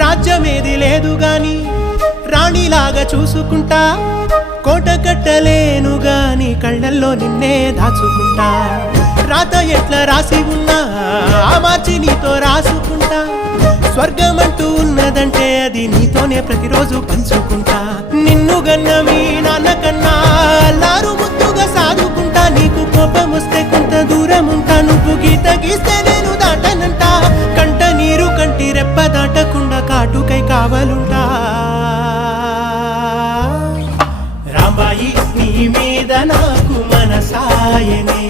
రాజ్యమేది లేదు గాని రాణిలాగా చూసుకుంటా, కోట కట్టలేను గాని కళ్ళల్లో నిన్నే దాచుకుంటా. రాత ఎట్లా రాసి ఉన్నా ఆ మార్చి నీతో రాసుకుంటా. స్వర్గమంటూ ఉన్నదంటే అది నీతోనే ప్రతిరోజు పంచుకుంటా. నిన్ను గన్న మీ నాన్న కన్నా అల్లారు ముద్దుగా సాదుకుంటా. నీకు కోపం వస్తే కొంత దూరం ఉంటా, నువ్వు గీత గీస్తే నేను దాటనంటా. కంట నీరు కంటి రెప్ప దాటకుండా కాటుకై కావలుంటా. రాంబాయి నీ మీద నాకు మనసాయనే.